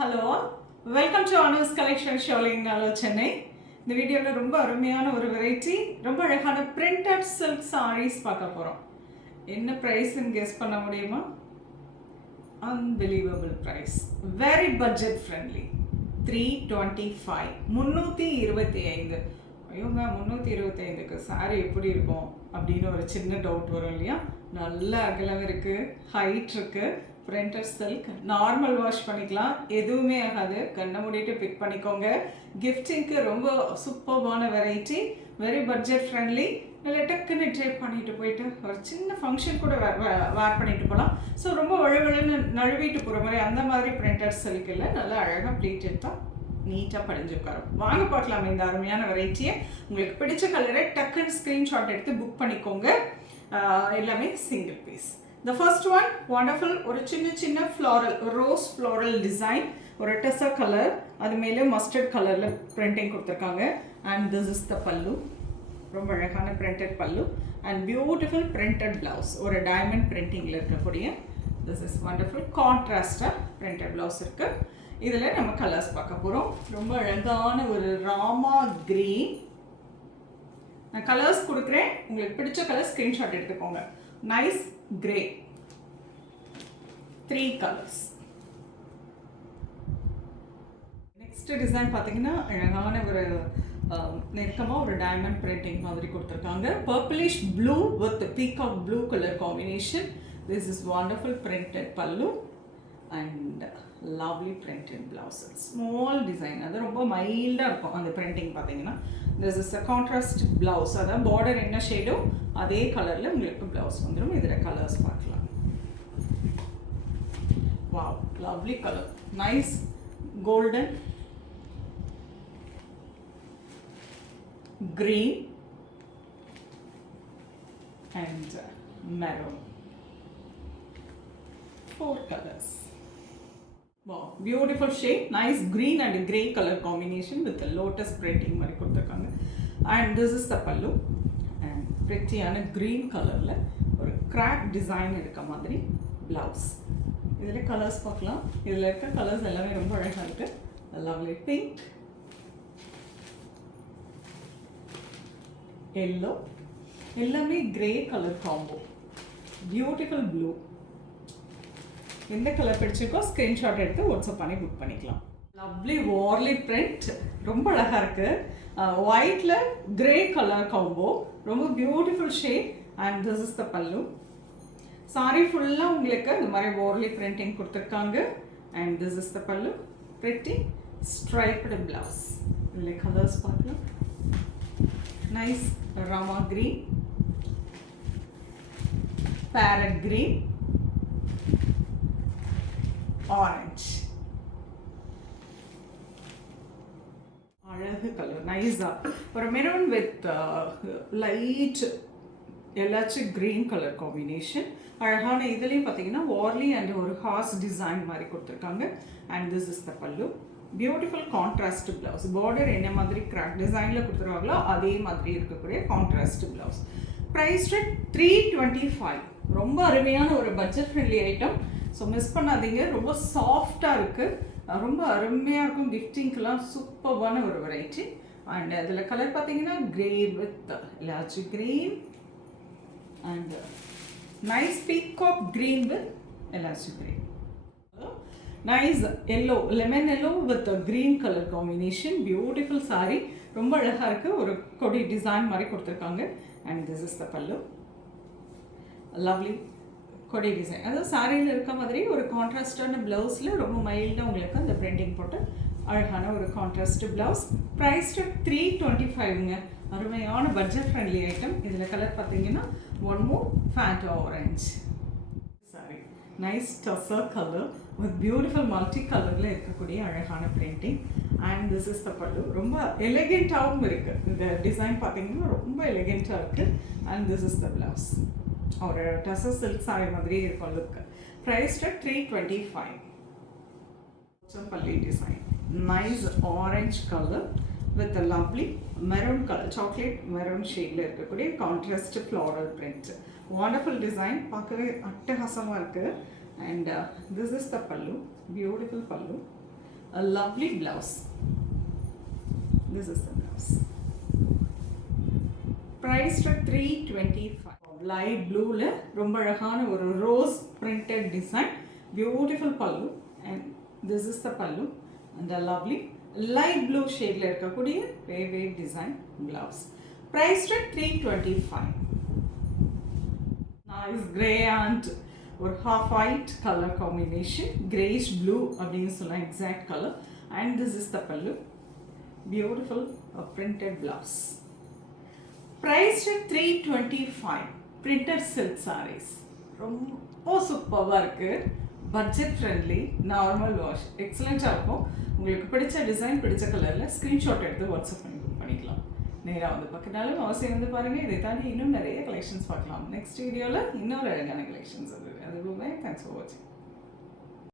Hello, welcome to ஆனர்ஸ் collection ஷோலிங் நாலோ சென்னை. இந்த வீடியோவில் ரொம்ப அருமையான ஒரு வெரைட்டி, ரொம்ப அழகான பிரிண்டட் சில்க் சாரீஸ் பார்க்க போகிறோம். என்ன ப்ரைஸ்ன்னு கெஸ் பண்ண முடியுமா? Unbelievable price, very budget friendly. 325, 325. ஐயோங்க, 325க்கு சாரீ எப்படி இருக்கும் அப்படின்னு ஒரு சின்ன டவுட் வரும் இல்லையா? நல்ல அகலம் இருக்குது, ஹைட் இருக்குது. பிரிண்டட் சில்க், நார்மல் வாஷ் பண்ணிக்கலாம், எதுவுமே ஆகாது. கண்ணை மூடிட்டு பிக் பண்ணிக்கோங்க. கிஃப்டிங்க்கு ரொம்ப சூப்பர்பான வெரைட்டி, வெரி பட்ஜெட் ஃப்ரெண்ட்லி. இல்லை டக்குன்னு ட்ரேப் பண்ணிட்டு போயிட்டு ஒரு சின்ன ஃபங்க்ஷன் கூட வேர் பண்ணிட்டு போகலாம். ஸோ ரொம்ப வழுவழுன்னு நழுவிட்டு போகிற மாதிரி அந்த மாதிரி பிரிண்டட் சில்க் இல்லை, நல்லா அழகாக ப்ளீட்டட் தான், நீட்டாக படிஞ்சு உட்காரும். வாங்க பார்க்கலாம் இந்த அருமையான வெரைட்டியை. உங்களுக்கு பிடிச்ச கலரை டக்குன்னு ஸ்க்ரீன்ஷாட் எடுத்து புக் பண்ணிக்கோங்க. எல்லாமே single piece. The first one, wonderful, ஒரு சின்ன floral, rose floral design, ஒரு டெசர் கலர், அது மேலே மஸ்டர்ட் கலரில் பிரிண்டிங் கொடுத்துருக்காங்க. And this is the pallu, ரொம்ப அழகான printed pallu and beautiful printed blouse, ஒரு diamond printingல இருக்கக்கூடிய. This is wonderful, contrast printed blouse இருக்கு. இதில் நம்ம கலர்ஸ் பார்க்க போகிறோம். ரொம்ப அழகான ஒரு ராமா கிரீன். நான் கலர்ஸ் கொடுக்குறேன், உங்களுக்கு பிடிச்ச கலர் ஸ்க்ரீன்ஷாட் எடுத்துக்கோங்க. Nice grey, 3 colors. Next design பார்த்தீங்கன்னா அழகான ஒரு நெருக்கமாக ஒரு டைமண்ட் பிரிண்டிங் மாதிரி கொடுத்துருக்காங்க. Purplish blue with peacock blue colour combination. This is wonderful printed pallu and lovely printed blouse. Small design, அது ரொம்ப மைல்டாக இருக்கும் அந்த பிரிண்டிங் பார்த்தீங்கன்னா. This is a contrast blouse, அதாவது பார்டர் என்ன ஷேடோ அதே கலரில் உங்களுக்கு பிளவுஸ் வந்துடும். இதில் கலர்ஸ் பார்க்கலாம். Wow, lovely colour, nice golden, green and maroon. 4 colors. Wow, beautiful shade, nice green and grey color combination with the lotus printing mari kodthirukanga. And this is the pallu and pretty ana green color la or crack design irukka madri blouse. Idile colors paakalam. Idile irukka colors ellame romba azhaga irukku. Lovely pink, yellow, எல்லாமே grey colour combo, beautiful blue. எந்த colour பிடிச்சிருக்கோ screenshot எடுத்து WhatsApp பண்ணி book பண்ணிக்கலாம். Lovely Warli print, ரொம்ப அழகாக இருக்குது. ஒயிட்டில் கிரே கலர் காம்போ, ரொம்ப beautiful shade. And this is the பல்லு. சாரி ஃபுல்லாக உங்களுக்கு இந்த மாதிரி வார்லி பிரிண்டிங் கொடுத்துருக்காங்க. அண்ட் திஸ் இஸ் த பல்லு, பிரிட்டி ஸ்ட்ரைப்டு பிளவுஸ். இல்லை கலர்ஸ் பார்க்கலாம். Nice Rama green, parrot green, orange. அழகு கலர், நைஸா ஒரு maroon with light எல்லாச்சு green colour combination. அழகான இதுலேயும் பார்த்தீங்கன்னா வார்லி அண்ட் ஒரு ஹார்ஸ் டிசைன் மாதிரி கொடுத்துருக்காங்க. அண்ட் திஸ் இஸ் த பல்லு. பியூட்டிஃபுல் கான்ட்ராஸ்ட் பிளவுஸ், பார்டர் என்ன மாதிரி கிராக் டிசைனில் கொடுத்துருவாங்களோ அதே மாதிரி இருக்கக்கூடிய கான்ட்ராஸ்ட் பிளவுஸ். Price rate 325. ரொம்ப அருமையான ஒரு budget friendly item. So miss பண்ணாதீங்க. ரொம்ப சாஃப்டாக இருக்குது, ரொம்ப அருமையாக இருக்கும். கிஃப்டிங்க்கெலாம் சூப்பர்வான ஒரு வெரைட்டி. அண்ட் அதில் கலர் பார்த்தீங்கன்னா கிரே வித் லாச்சி green and nice peacock green with லாச்சி green. Nice yellow, lemon yellow with green colour combination. Beautiful sari, ரொம்ப அழகாக இருக்குது. ஒரு கொடி டிசைன் மாதிரி கொடுத்துருக்காங்க. அண்ட் திஸ் இஸ் த பல்லு, லவ்லி கொடி டிசைன். அதாவது சாரியில் இருக்க மாதிரி ஒரு கான்ட்ராஸ்டான ப்ளவுஸில் ரொம்ப மைல்டாக உங்களுக்கு அந்த பிரிண்டிங் போட்டு அழகான ஒரு கான்ட்ராஸ்ட் ப்ளவுஸ். ப்ரைஸ் 325ங்க. அருமையான பட்ஜெட் ஃப்ரெண்ட்லி ஐட்டம். இதில் கலர் பார்த்தீங்கன்னா one more Fanta orange sorry. Nice tussar colour with beautiful multi கலரில் இருக்கக்கூடிய அழகான printing. And this is the பல்லு. ரொம்ப எலிகெண்ட்டாகவும் இருக்குது. இந்த டிசைன் பார்த்தீங்கன்னா ரொம்ப எலிகெண்ட்டாக இருக்குது. And this is the blouse. ஒரு டசர் சில்க் சாரி மாதிரி இருக்கும் லுக். ப்ரைஸ் 325. பல்லி design, nice orange colour with lovely maroon colour, chocolate maroon ஷேடில் இருக்கக்கூடிய contrast floral print. Wonderful design, பார்க்கவே அட்டகாசமாக இருக்குது. And this is the pallu, beautiful pallu. a lovely blouse. This is the blouse. Priced at 325. Light blue la ரொம்ப அழகான ஒரு rose printed design, beautiful pallu, and this is the pallu and a lovely light blue shade la இருக்கக்கூடிய wave design blouse. Priced at 325. Nice grey and or half white color combination, grayish blue அப்படின்னு சொல்லலாம் exact color, and this is the pallu, beautiful printed blouse. Priced at 325. Printed silk sarees, ரொம்ப சூப்பராக இருக்குது, budget friendly, normal wash, எக்ஸலண்ட்டாக இருக்கும். உங்களுக்கு பிடிச்ச design பிடிச்ச கலரில் ஸ்க்ரீன்ஷாட் எடுத்து வாட்ஸ்அப் பண்ணி புக் பண்ணிக்கலாம். நேராக வந்து பார்க்கனாலும் அவசியம் வந்து பாருங்கள். இதை தாண்டி இன்னும் நிறைய கலெக்ஷன்ஸ் பார்க்கலாம். நெக்ஸ்ட் வீடியோவில் இன்னொரு அழகான கலெக்ஷன்ஸ் அது. அதுக்குமே தேங்க்ஸ் ஃபார் வாட்சிங்.